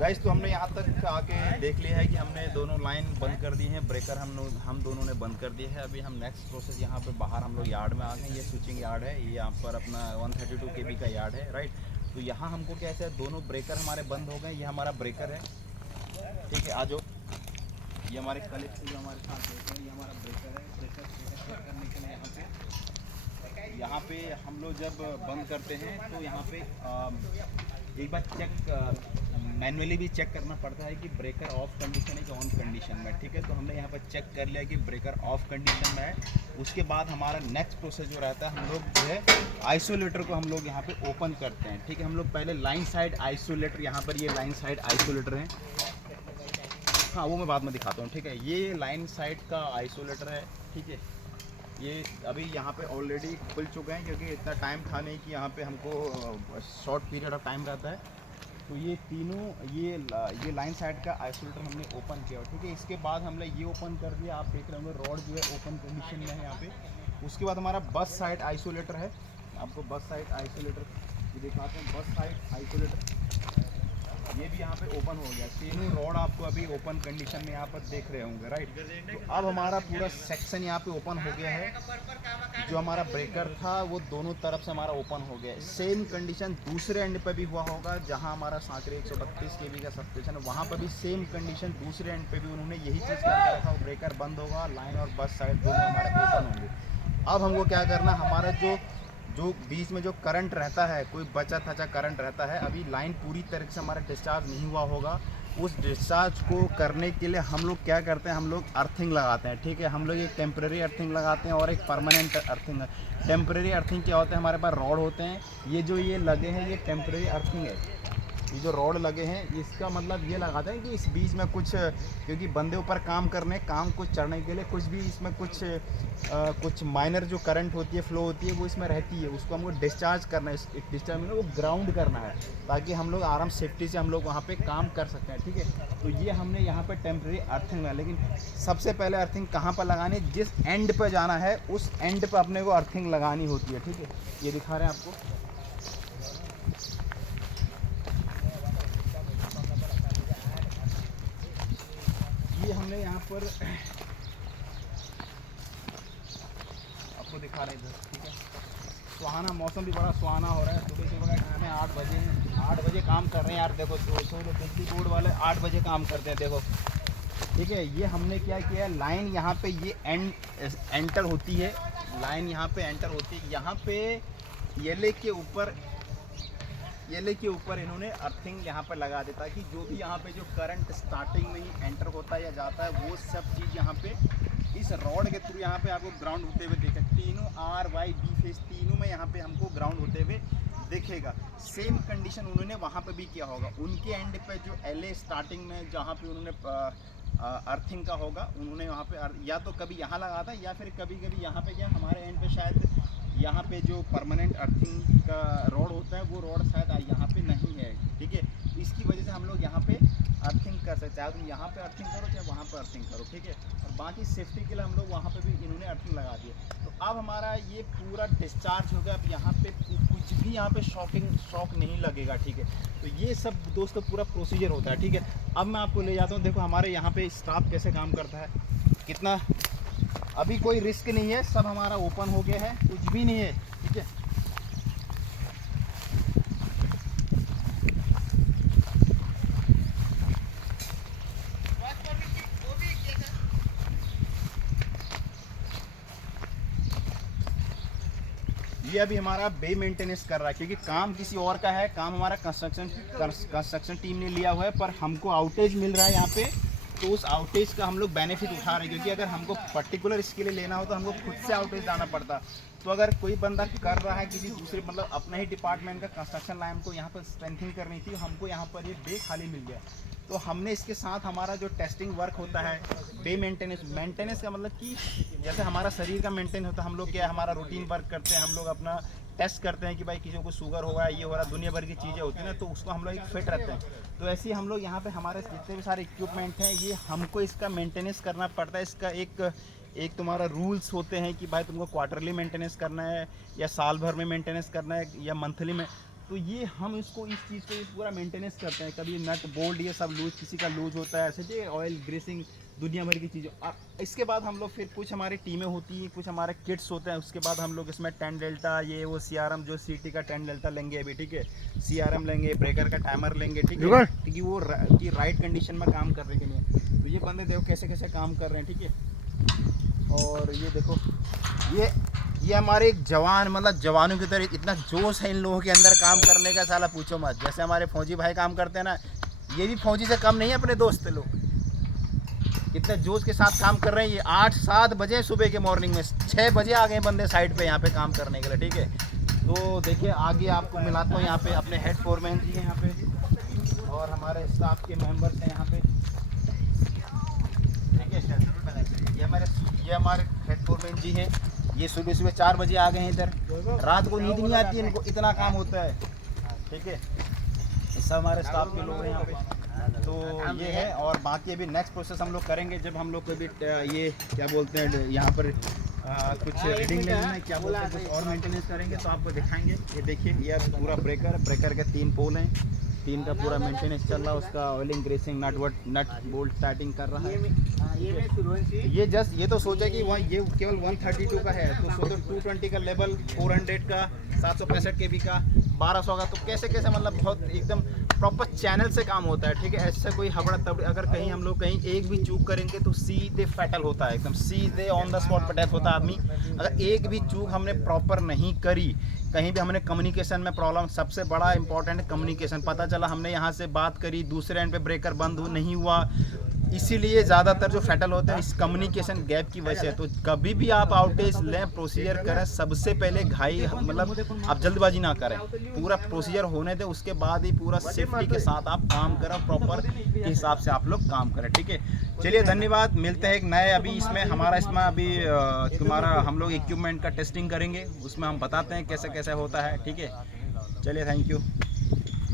Guys तो हमने यहाँ तक आके देख लिया है कि हमने दोनों लाइन बंद कर दी हैं, ब्रेकर हम दोनों ने बंद कर दिए है। अभी हम नेक्स्ट प्रोसेस यहाँ पे बाहर हम लोग यार्ड में आ गए। ये स्विचिंग यार्ड है, ये यहाँ पर अपना 132 kV का यार्ड है, राइट। तो यहाँ हमको कैसे है, दोनों ब्रेकर हमारे बंद हो गए। ये हमारा ब्रेकर है, ठीक है। आज ये हमारे कलिप से जो हमारे साथ देख रहे हैं, ये हमारा ब्रेकर है। ब्रेकर चेक करने के लिए यहाँ पे हम लोग जब बंद करते हैं तो यहाँ पे एक बार चेक मैनुअली भी चेक करना पड़ता है कि ब्रेकर ऑफ कंडीशन है कि ऑन कंडीशन में, ठीक है। तो हमने यहाँ पर चेक कर लिया कि ब्रेकर ऑफ कंडीशन में है। उसके बाद हमारा नेक्स्ट प्रोसेस जो रहता है, हम लोग जो है आइसोलेटर को हम लोग यहाँ पे ओपन करते हैं, ठीक है। हम लोग पहले लाइन साइड आइसोलेटर, यहाँ पर ये लाइन साइड आइसोलेटर है, हाँ वो मैं बाद में दिखाता हूँ, ठीक है। ये लाइन साइड का आइसोलेटर है, ठीक है। ये अभी यहाँ पे ऑलरेडी खुल चुके हैं क्योंकि इतना टाइम था नहीं कि यहाँ पे हमको शॉर्ट पीरियड ऑफ टाइम रहता है। तो ये तीनों ये लाइन साइड का आइसोलेटर हमने ओपन किया, ठीक है। इसके बाद हमने ये ओपन कर दिया, आप देख रहे होंगे रॉड जो है ओपन कंडीशन में है यहाँ पे। उसके बाद हमारा बस साइड आइसोलेटर है, आपको बस साइड आइसोलेटर दिखाते हैं। बस साइड आइसोलेटर ये भी यहाँ पे ओपन हो गया, तीनों रॉड आपको अभी ओपन कंडीशन में यहाँ पर देख रहे होंगे, राइट। तो अब हमारा पूरा सेक्शन यहाँ पे ओपन हो गया है। जो हमारा ब्रेकर था वो दोनों तरफ से हमारा ओपन हो गया है। सेम कंडीशन दूसरे एंड पे भी हुआ होगा, जहाँ हमारा सांकरे 132 kV का सबस्टेशन है, वहाँ पर भी सेम कंडीशन दूसरे एंड पे भी उन्होंने यही चीज़ करके रखा। ब्रेकर बंद होगा, लाइन और बस साइड दोनों हमारे ओपन होंगे। अब हमको क्या करना, हमारा जो बीच में जो करंट रहता है, कोई बचा थचा करंट रहता है, अभी लाइन पूरी तरह से हमारा डिस्चार्ज नहीं हुआ होगा। उस डिस्चार्ज को करने के लिए हम लोग क्या करते हैं, हम लोग अर्थिंग लगाते हैं, ठीक है। हम लोग एक टेम्प्रेरी अर्थिंग लगाते हैं और एक परमानेंट अर्थिंग। टेम्प्रेरी अर्थिंग क्या होता है, हमारे पास रॉड होते हैं, ये लगे हैं, ये टेम्प्रेरी अर्थिंग है। ये जो रॉड लगे हैं, इसका मतलब ये लगाते हैं कि इस बीच में कुछ, क्योंकि बंदे ऊपर काम करने, काम कुछ चढ़ने के लिए कुछ भी इसमें कुछ माइनर जो करंट होती है, फ्लो होती है, वो इसमें रहती है। उसको हमको डिस्चार्ज करना है, डिस्चार्ज में वो ग्राउंड करना है, ताकि हम लोग आराम सेफ्टी से हम लोग वहाँ पे काम कर सकते हैं, ठीक है। तो ये हमने यहाँ पे टेम्प्रेरी अर्थिंग लगा। लेकिन सबसे पहले अर्थिंग कहाँ पर लगानी, जिस एंड पर जाना है उस एंड पर अपने को अर्थिंग लगानी होती है, ठीक है। ये दिखा रहे हैं आपको, ये हमने यहाँ पर आपको दिखा रहे इधर, ठीक है। सुहाना मौसम भी बड़ा सुहाना हो रहा है। सुबह सुबह का टाइम है, 8 बजे काम कर रहे हैं यार। देखो जो बिजली बोर्ड वाले 8 बजे काम करते हैं, देखो, ठीक है। ये हमने क्या किया, लाइन यहाँ पे ये एंटर होती है, लाइन यहाँ पे एंटर होती है। यहाँ पे येले के ऊपर इन्होंने अर्थिंग यहाँ पर लगा देता है कि जो भी यहाँ पे जो करंट स्टार्टिंग में ही एंटर होता है या जाता है, वो सब चीज़ यहाँ पे इस रॉड के थ्रू यहाँ पे आपको ग्राउंड होते हुए देखें। तीनों आर वाई बी फेस तीनों में यहाँ पे हमको ग्राउंड होते हुए दिखेगा। सेम कंडीशन उन्होंने वहाँ पे भी किया होगा। उनके एंड पे जो एल स्टार्टिंग में जहाँ पे उन्होंने अर्थिंग का होगा, उन्होंने वहाँ पे या तो कभी यहाँ लगा था या फिर कभी कभी यहाँ पे क्या हमारे एंड पे शायद यहाँ पे जो परमानेंट अर्थिंग का रॉड होता है, वो रॉड शायद यहाँ पे नहीं है, ठीक है। इसकी वजह से हम लोग यहाँ पे अर्थिंग कर सकते हैं। तुम यहाँ पे अर्थिंग करो चाहे वहाँ पे अर्थिंग करो, ठीक है। और बाकी सेफ्टी के लिए हम लोग वहाँ पे भी इन्होंने अर्थिंग लगा दी है। तो अब हमारा ये पूरा डिस्चार्ज हो गया। अब यहाँ पे कुछ भी यहाँ पे शॉक नहीं लगेगा, ठीक है। तो ये सब दोस्तों पूरा प्रोसीजर होता है, ठीक है। अब मैं आपको ले जाता हूँ, देखो हमारे यहाँ पे स्टाफ कैसे काम करता है, कितना अभी कोई रिस्क नहीं है, सब हमारा ओपन हो गया है, कुछ भी नहीं है, ठीक है। ये अभी हमारा बे मेंटेनेंस कर रहा है, क्योंकि काम किसी और का है, काम हमारा कंस्ट्रक्शन टीम ने लिया हुआ है, पर हमको आउटेज मिल रहा है यहाँ पे। तो उस आउटेज का हम लोग बेनिफिट उठा रहे हैं, क्योंकि अगर हमको पर्टिकुलर इसके लिए लेना हो तो हमको खुद से आउटेज लाना पड़ता। तो अगर कोई बंदा कर रहा है किसी दूसरे, मतलब अपने ही डिपार्टमेंट का कंस्ट्रक्शन लाइन को यहाँ पर स्ट्रेंथिंग करनी थी, हमको यहाँ पर ये बे खाली मिल गया। तो हमने इसके साथ हमारा जो टेस्टिंग वर्क होता है, बे मेंटेनेंस का मतलब कि जैसे हमारा शरीर का मेंटेन होता है, हम लोग क्या हमारा रूटीन वर्क करते हैं, हम लोग अपना टेस्ट करते हैं कि भाई किसी को शुगर हो रहा है, ये हो रहा है, दुनिया भर की चीज़ें होती हैं ना, तो उसको हम लोग एक फिट रहते हैं। तो ऐसे ही हम लोग यहाँ पे हमारे जितने भी सारे इक्विपमेंट हैं, ये हमको इसका मेंटेनेंस करना पड़ता है। इसका एक तुम्हारा रूल्स होते हैं कि भाई तुमको क्वार्टरली मेंटेनेंस करना है या साल भर में मेंटेनेंस करना है या मंथली में। तो ये हम इसको इस चीज़ को पूरा मेंटेनेंस करते हैं। कभी नट बोल्ट ये सब लूज, किसी का लूज होता है ऐसे, ऑयल ग्रीसिंग दुनिया भर की चीज़ें। इसके बाद हम लोग फिर कुछ हमारी टीमें होती हैं, कुछ हमारे किट्स होते हैं। उसके बाद हम लोग इसमें 10 डेल्टा ये वो CRM जो CT का 10 डेल्टा लेंगे अभी, ठीक है। CRM लेंगे, ब्रेकर का टाइमर लेंगे, ठीक है, क्योंकि वो की राइट कंडीशन में काम करने के लिए। तो ये बंदे देखो कैसे कैसे काम कर रहे हैं, ठीक है। और ये देखो ये हमारे एक जवान, मतलब जवानों की तरह इतना जोश है इन लोगों के अंदर काम करने का, साला पूछो मत। जैसे हमारे फौजी भाई काम करते हैं ना, ये भी फौजी से कम नहीं है अपने दोस्त लोग, कितने जोश के साथ काम कर रहे हैं। ये 8-7 बजे सुबह के मॉर्निंग में 6 बजे आ गए बंदे साइड पे यहाँ पे काम करने के लिए, ठीक है। तो देखिए आगे आपको मिलाता हूँ, यहाँ पे अपने हेड फोरमैन जी हैं यहाँ पे, और हमारे स्टाफ के मेंबर्स हैं यहाँ पे, ठीक है। ये हमारे हेड फोरमैन जी हैं, ये सुबह सुबह 4 बजे आ गए हैं इधर। रात को नींद नहीं आती इनको, इतना काम होता है, ठीक है। ये सब हमारे स्टाफ के लोग हैं यहाँ पे। तो ये है, और बाकी अभी नेक्स्ट प्रोसेस हम लोग करेंगे जब हम लोग कभी ये क्या बोलते हैं यहाँ पर कुछ रीडिंग लेना है, क्या बोलते हैं, कुछ और मेंटेनेंस करेंगे तो आपको दिखाएंगे। ये देखिए ये पूरा ब्रेकर के 3 पोल हैं, 3 का पूरा मेंटेनेंस चल रहा है, उसका oiling greasing nut bolt starting कर रहा है। ये तो सोचा कि वहाँ ये केवल 132 का है, तो सोचो 220 का लेवल, 400 का, 765 kV का, 1200 का, तो कैसे कैसे मतलब बहुत एकदम प्रॉपर चैनल से काम होता है, ठीक है। ऐसे कोई हबड़ा तबड़ा अगर कहीं हम लोग कहीं एक भी चूक करेंगे तो सीधे फैटल होता है, एकदम सीधे ऑन द स्पॉट पर डेथ होता है आदमी। अगर एक भी चूक हमने प्रॉपर नहीं करी, कहीं भी हमने कम्युनिकेशन में प्रॉब्लम, सबसे बड़ा इंपॉर्टेंट है कम्युनिकेशन। पता चला हमने यहाँ से बात करी, दूसरे एंड पे ब्रेकर बंद नहीं हुआ, इसीलिए ज़्यादातर जो फैटल होते हैं इस कम्युनिकेशन गैप की वजह से। तो कभी भी आप आउटेज लें, प्रोसीजर करें, सबसे पहले घाई मतलब आप जल्दबाजी ना करें, पूरा प्रोसीजर होने दें, उसके बाद ही पूरा सेफ्टी के साथ आप काम करें, प्रॉपर के हिसाब से आप लोग काम करें, ठीक है। चलिए धन्यवाद, मिलते हैं एक नए अभी इसमें अभी तुम्हारा हम लोग इक्विपमेंट का टेस्टिंग करेंगे, उसमें हम बताते हैं कैसे कैसे होता है, ठीक है। चलिए थैंक यू।